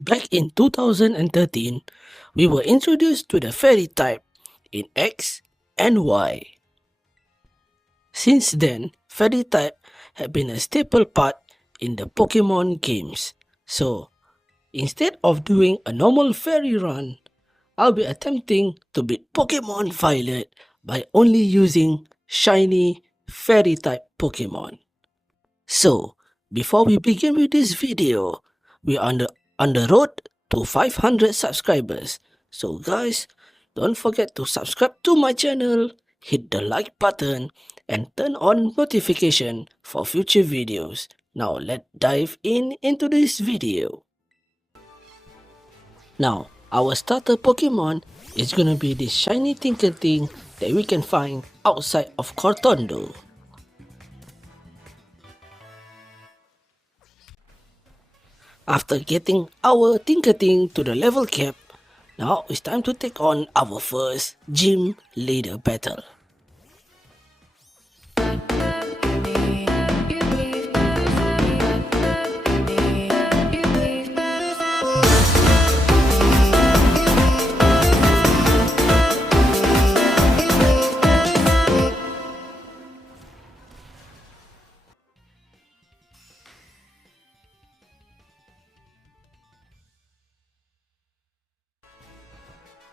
Back in 2013, we were introduced to the fairy type in X and Y. Since then, fairy type have been a staple part in the Pokemon games. So, instead of doing a normal fairy run, I'll be attempting to beat Pokemon Violet by only using shiny fairy type Pokemon. So, before we begin with this video, we are on the road to 500 subscribers. So guys, don't forget to subscribe to my channel, hit the like button, and turn on notification for future videos. Now let's dive into this video. Now, our starter Pokemon is gonna be this shiny Tinkaton that we can find outside of Cortondo. After getting our Tinkaton to the level cap, now it's time to take on our first gym leader battle.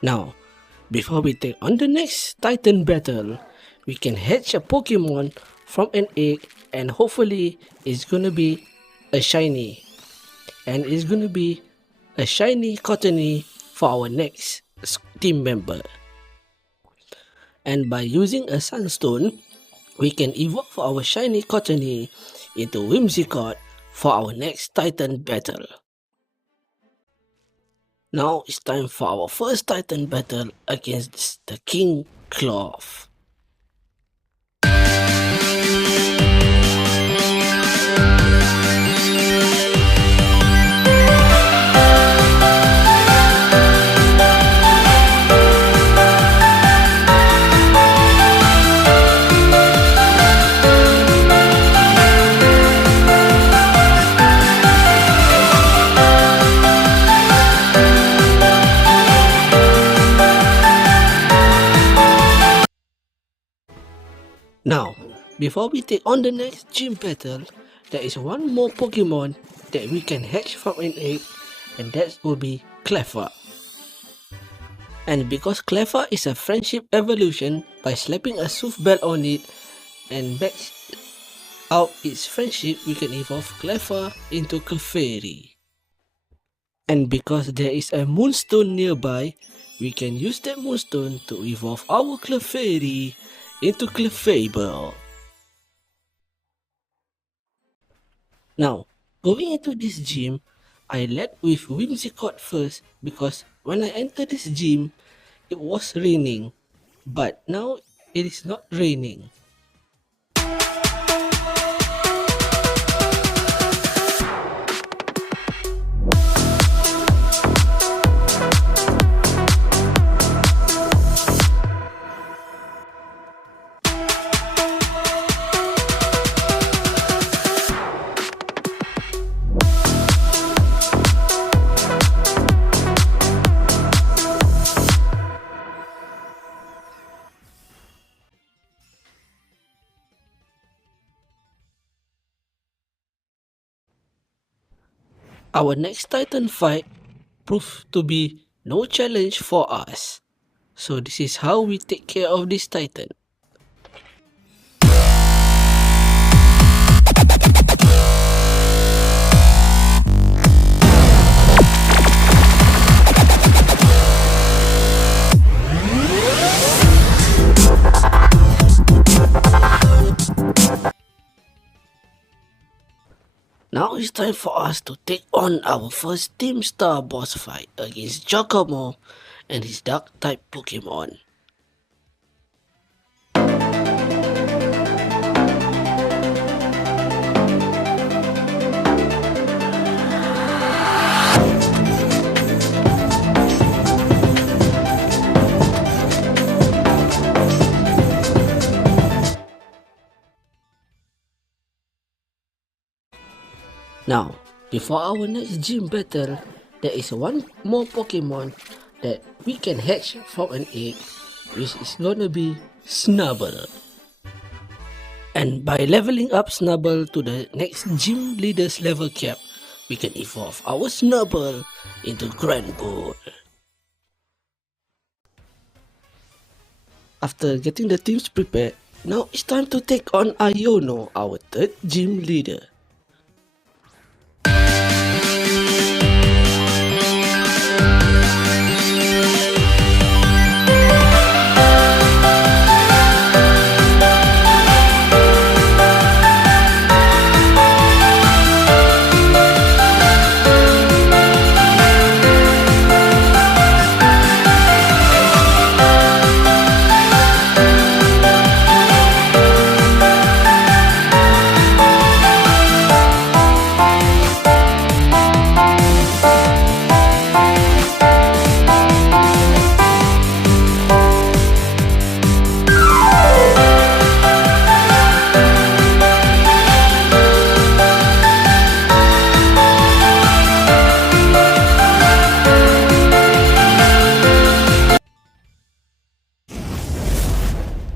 Now, before we take on the next Titan battle, we can hatch a Pokemon from an egg and hopefully it's gonna be a shiny. And it's gonna be a shiny Cottony for our next team member. And by using a Sunstone, we can evolve our shiny Cottony into Whimsicott for our next Titan battle. Now it's time for our first Titan battle against the King Cloth. Now, before we take on the next gym battle, there is one more Pokemon that we can hatch from an egg, and that will be Cleffa. And because Cleffa is a friendship evolution, by slapping a Sooth Bell on it and max out its friendship, we can evolve Cleffa into Clefairy. And because there is a Moonstone nearby, we can use that Moonstone to evolve our Clefairy into Clefable. Now, going into this gym, I led with Whimsicott first because when I entered this gym, it was raining, but now it is not raining. Our next Titan fight proved to be no challenge for us. So this is how we take care of this Titan. Now it's time for us to take on our first Team Star boss fight against Giacomo and his Dark type Pokemon. Now, before our next gym battle, there is one more Pokemon that we can hatch from an egg, which is gonna be Snubble. And by leveling up Snubble to the next gym leader's level cap, we can evolve our Snubble into Granbull. After getting the teams prepared, now it's time to take on Iono, our third gym leader.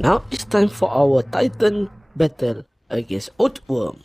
Now it's time for our Titan battle against Oatworm.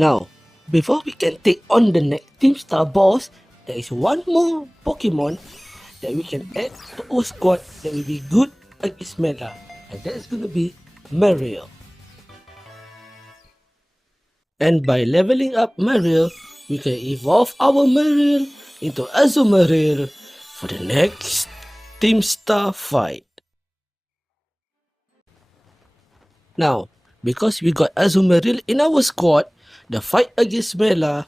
Now, before we can take on the next Team Star boss, there is one more Pokemon that we can add to our squad that will be good against Mela, and that is going to be Mariel. And by leveling up Mariel, we can evolve our Mariel into Azumarill for the next Team Star fight. Now, because we got Azumarill in our squad, the fight against Mela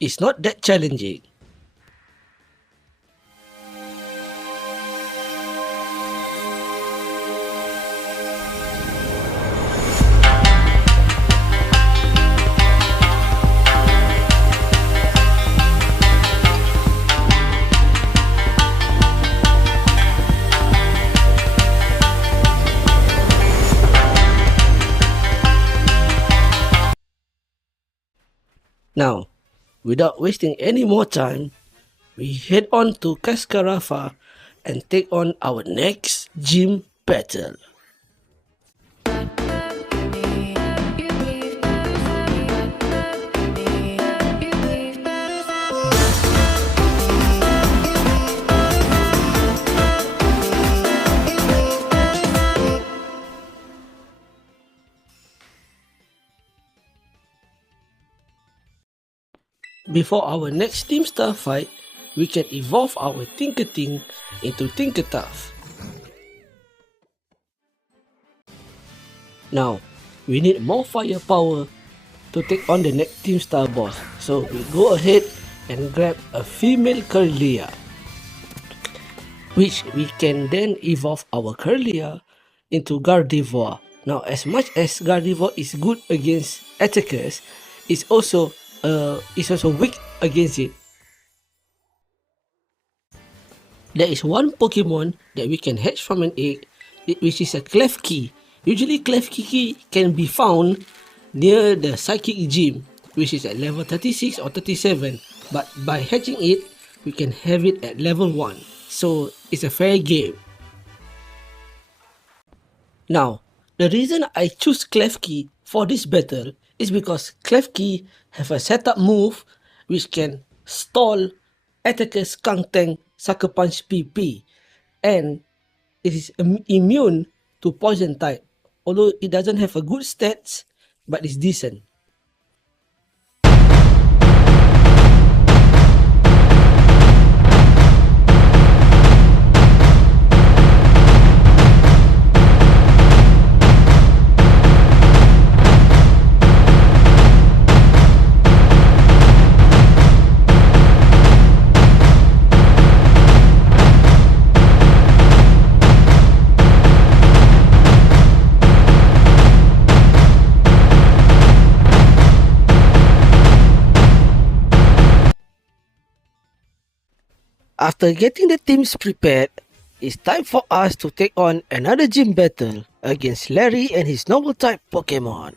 is not that challenging. Now, without wasting any more time, we head on to Cascarafa and take on our next gym battle. Before our next Team Star fight, we can evolve our Tinkating into Tinkertuff. Now, we need more firepower to take on the next Team Star boss, so we go ahead and grab a female Kirlia, which we can then evolve our Kirlia into Gardevoir. Now, as much as Gardevoir is good against attackers, it's also weak against it. There is one Pokemon that we can hatch from an egg, which is a Klefki. Usually Klefki can be found near the Psychic Gym, which is at level 36 or 37. But by hatching it, we can have it at level 1. So it's a fair game. Now, the reason I choose Klefki for this battle is because Klefki have a setup move which can stall attackers Skunk Tank Sucker Punch PP, and it is immune to poison type, although it doesn't have a good stats, but it's decent. After getting the teams prepared, it's time for us to take on another gym battle against Larry and his normal type Pokemon.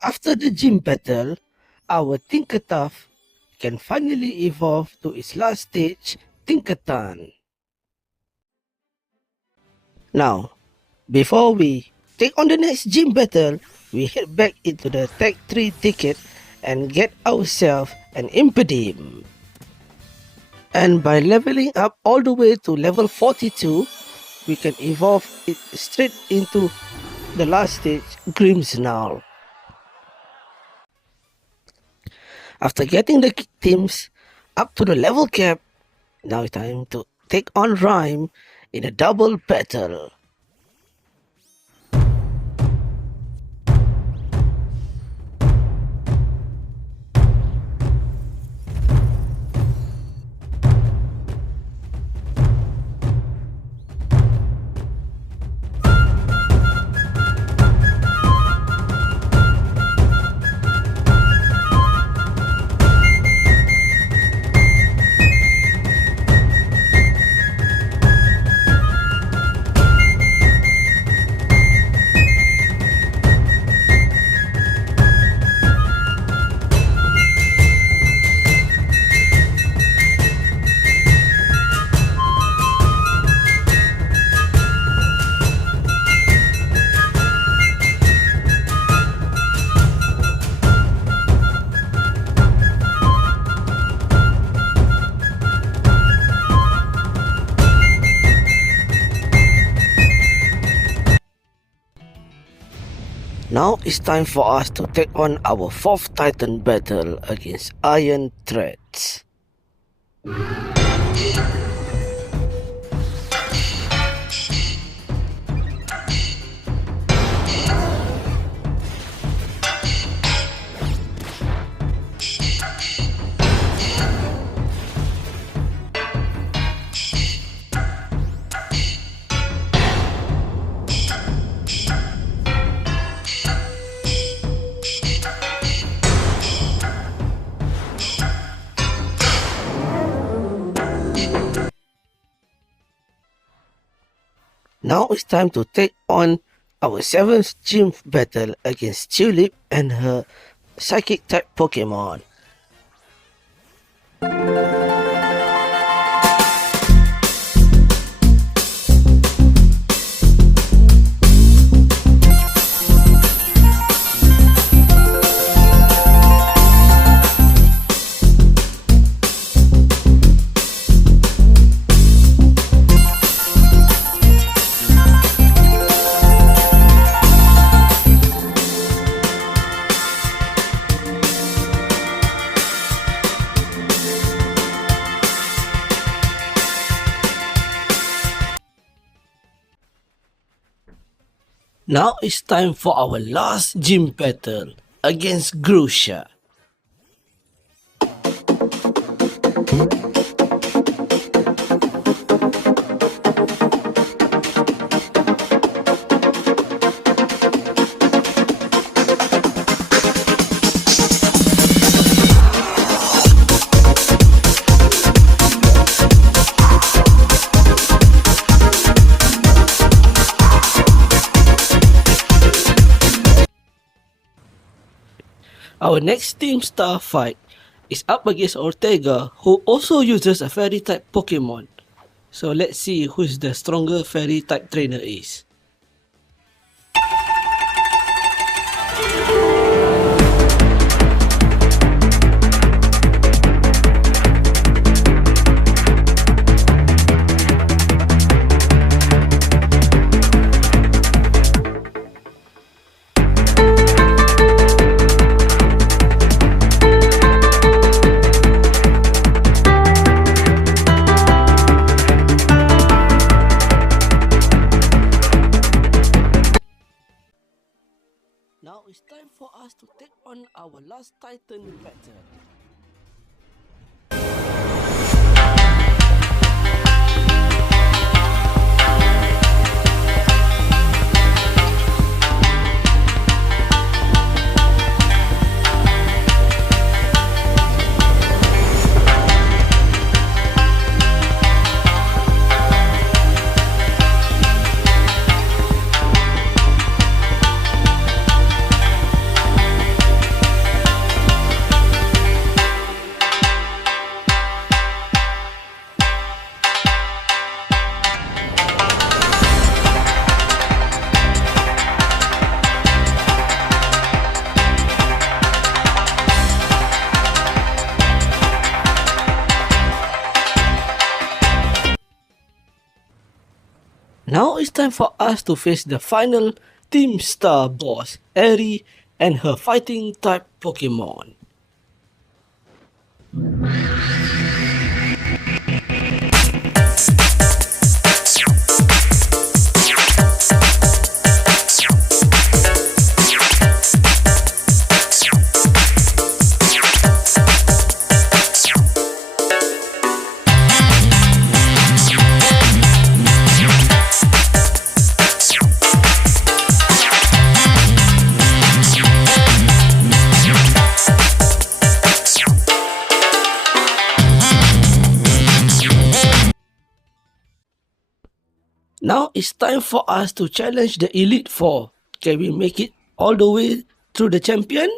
After the gym battle, our Tinkertuff can finally evolve to its last stage, Tinkaton. Now, before we take on the next gym battle, we head back into the Tech 3 ticket and get ourselves an Impidimp. And by leveling up all the way to level 42, we can evolve it straight into the last stage, Grimmsnarl. After getting the teams up to the level cap, now it's time to take on Rhyme in a double battle. Now it's time for us to take on our 4th Titan battle against Iron Threads. Now it's time to take on our 7th gym battle against Tulip and her Psychic type Pokemon. Now it's time for our last gym battle against Grusha. Our next Team Star fight is up against Ortega, who also uses a Fairy type Pokemon. So let's see who's the stronger Fairy type trainer is. our last Titan battle. Now it's time for us to face the final Team Star boss, Eri, and her fighting type Pokemon. Now it's time for us to challenge the Elite Four. Can we make it all the way through the champion?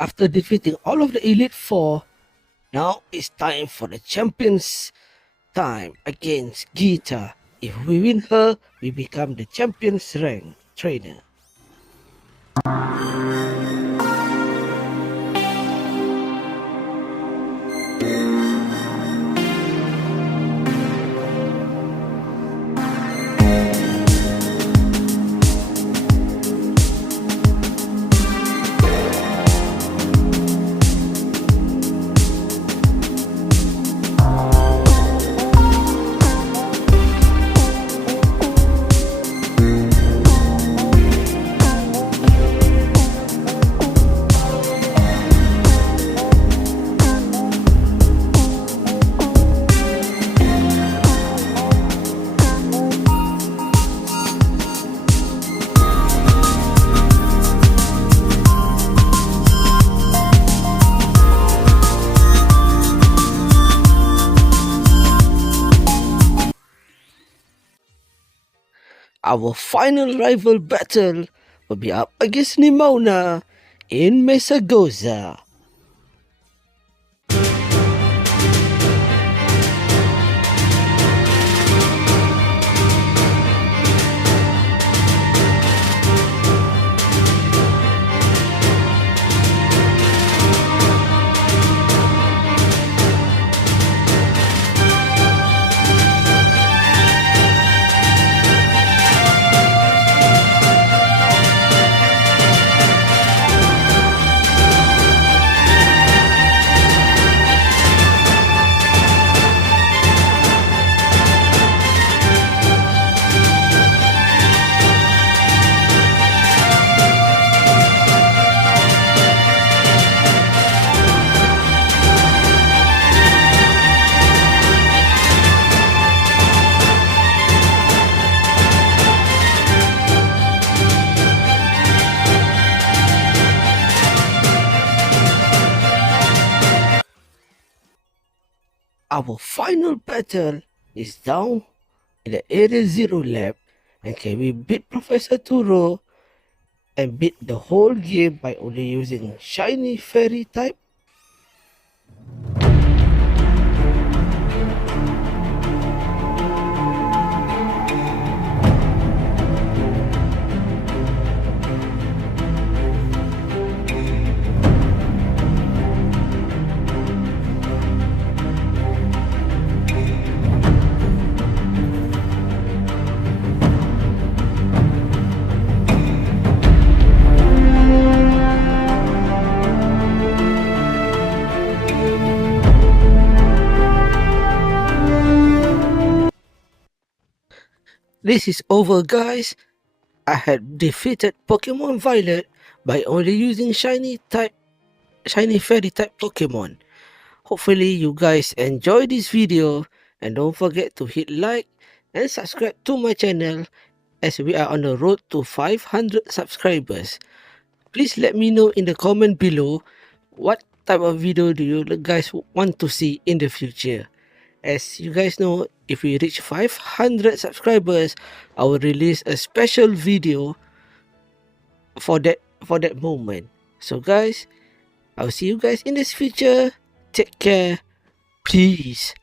After defeating all of the Elite Four, now it's time for the Champions time against Gita. If we win her, we become the Champions rank trainer. Our final rival battle will be up against Nimona in Mesagoza. Our final battle is down in the Area Zero lab, and can we beat Professor Turo and beat the whole game by only using Shiny Fairy type? This is over, guys. I had defeated Pokemon Violet by only using Shiny Fairy type Pokemon. Hopefully you guys enjoy this video, and don't forget to hit like and subscribe to my channel as we are on the road to 500 subscribers. Please let me know in the comment below what type of video do you guys want to see in the future. As you guys know, if we reach 500 subscribers, I will release a special video for that moment. So guys, I'll see you guys in this future. Take care. Peace.